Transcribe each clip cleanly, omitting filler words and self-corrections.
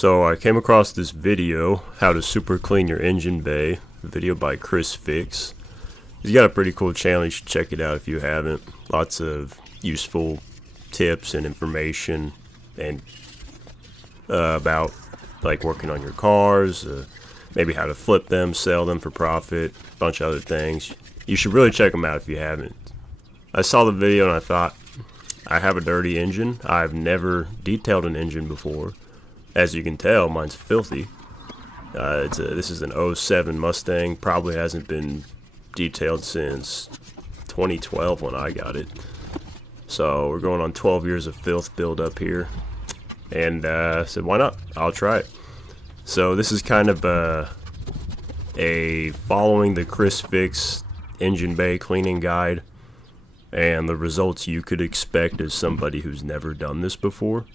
So I came across this video, how to super clean your engine bay, a video by ChrisFix. He's got a pretty cool channel, you should check it out if you haven't. Lots of useful tips and information and about like working on your cars, maybe how to flip them, sell them for profit, a bunch of other things. You should really check them out if you haven't. I saw the video and I thought, I have a dirty engine. I've never detailed an engine before. As you can tell, mine's filthy. This is an '07 Mustang. Probably hasn't been detailed since 2012 when I got it. So we're going on 12 years of filth build up here. And I said, why not? I'll try it. So this is kind of a following the ChrisFix engine bay cleaning guide and the results you could expect as somebody who's never done this before.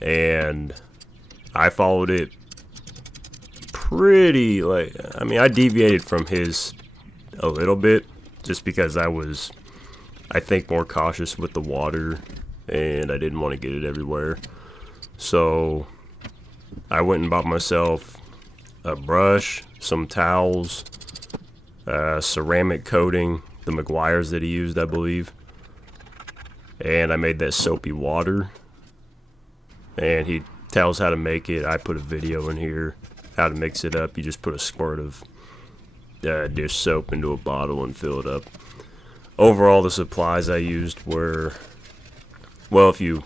And I followed it pretty, I deviated from his a little bit just because I was, I think, more cautious with the water and I didn't want to get it everywhere. So I went and bought myself a brush, some towels, ceramic coating, the Meguiar's that he used, I believe, and I made that soapy water. And he tells how to make it. I put a video in here how to mix it up. You just put a squirt of dish soap into a bottle and fill it up. Overall, the supplies I used were, well, if you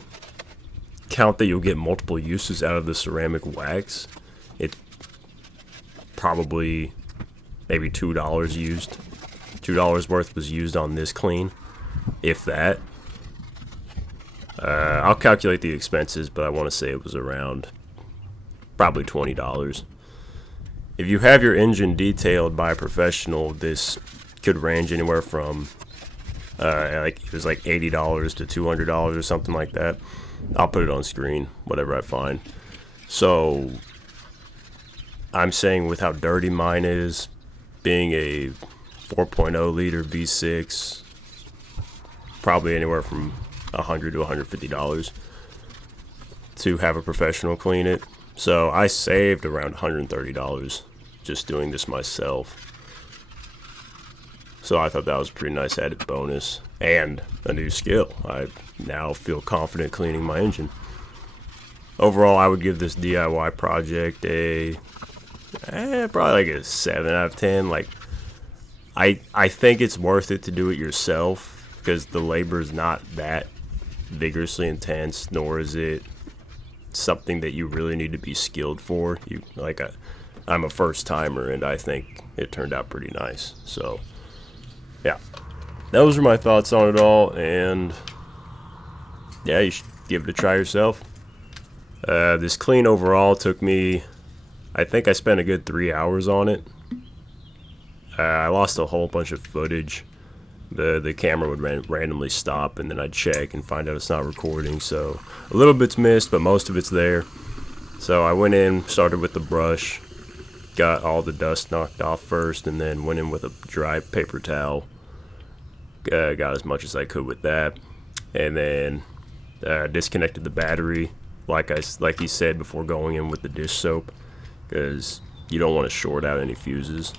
count that you'll get multiple uses out of the ceramic wax, it's probably maybe $2 used. $2 worth was used on this clean, if that. I'll calculate the expenses, but I want to say it was around probably $20. If you have your engine detailed by a professional, this could range anywhere from it was like $80 to $200 or something like that. I'll put it on screen, whatever I find. So I'm saying with how dirty mine is, being a 4.0 liter V6, probably anywhere from $100 to $150 to have a professional clean it. So I saved around $130 just doing this myself. So I thought that was a pretty nice added bonus and a new skill. I now feel confident cleaning my engine. Overall, I would give this DIY project a probably like a 7 out of 10. Like I think it's worth it to do it yourself because the labor is not that vigorously intense, nor is it something that you really need to be skilled for. I'm a first timer and I think it turned out pretty nice. So yeah, those are my thoughts on it all, and yeah, you should give it a try yourself. This clean overall took me, I think I spent a good 3 hours on it. I lost a whole bunch of footage. The camera would randomly stop, and then I'd check and find out it's not recording. So a little bit's missed, but most of it's there. So I went in, started with the brush, got all the dust knocked off first, and then went in with a dry paper towel. Got as much as I could with that, and then disconnected the battery, like he said, before going in with the dish soap, because you don't want to short out any fuses.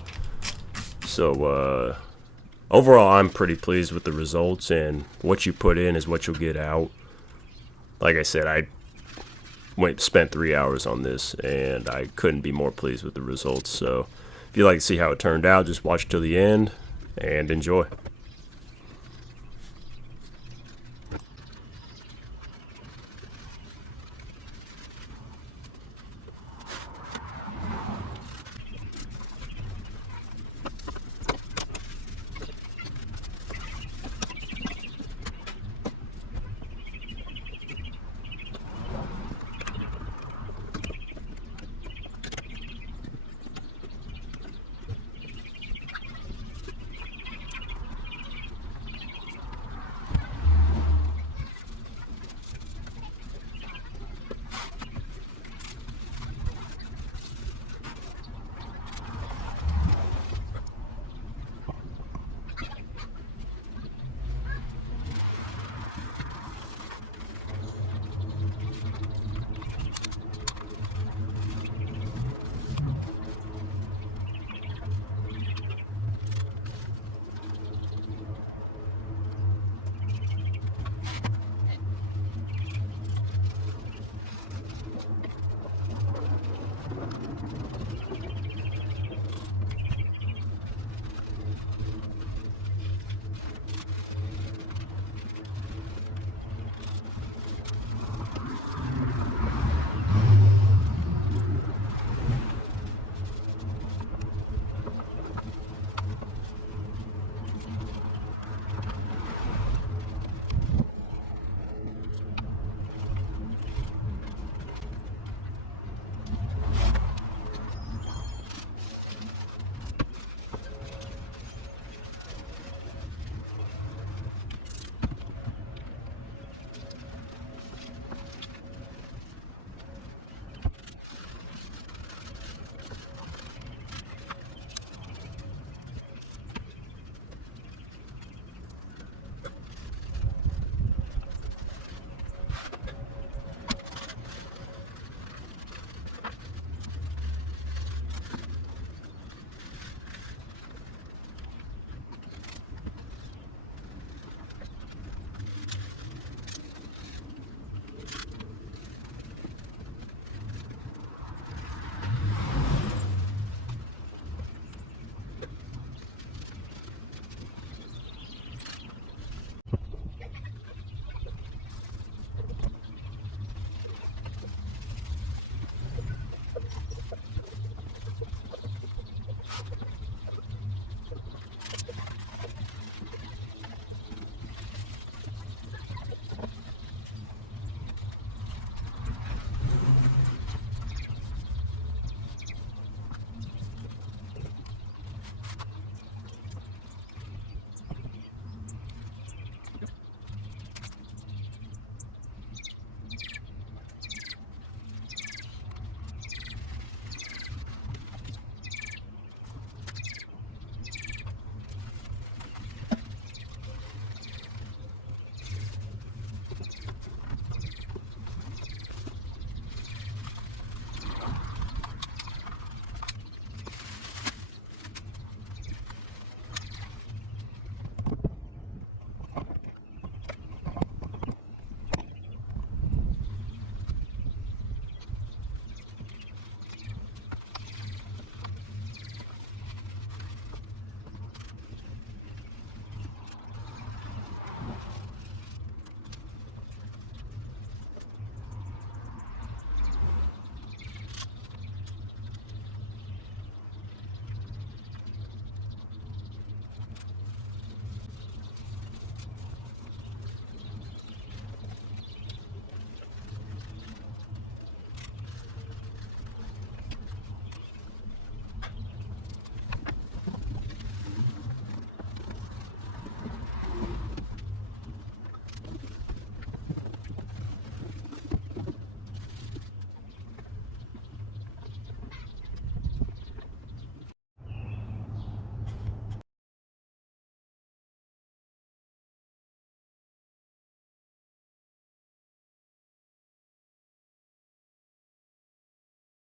So overall, I'm pretty pleased with the results, and what you put in is what you'll get out. Like I said, I spent 3 hours on this, and I couldn't be more pleased with the results. So if you'd like to see how it turned out, just watch till the end and enjoy.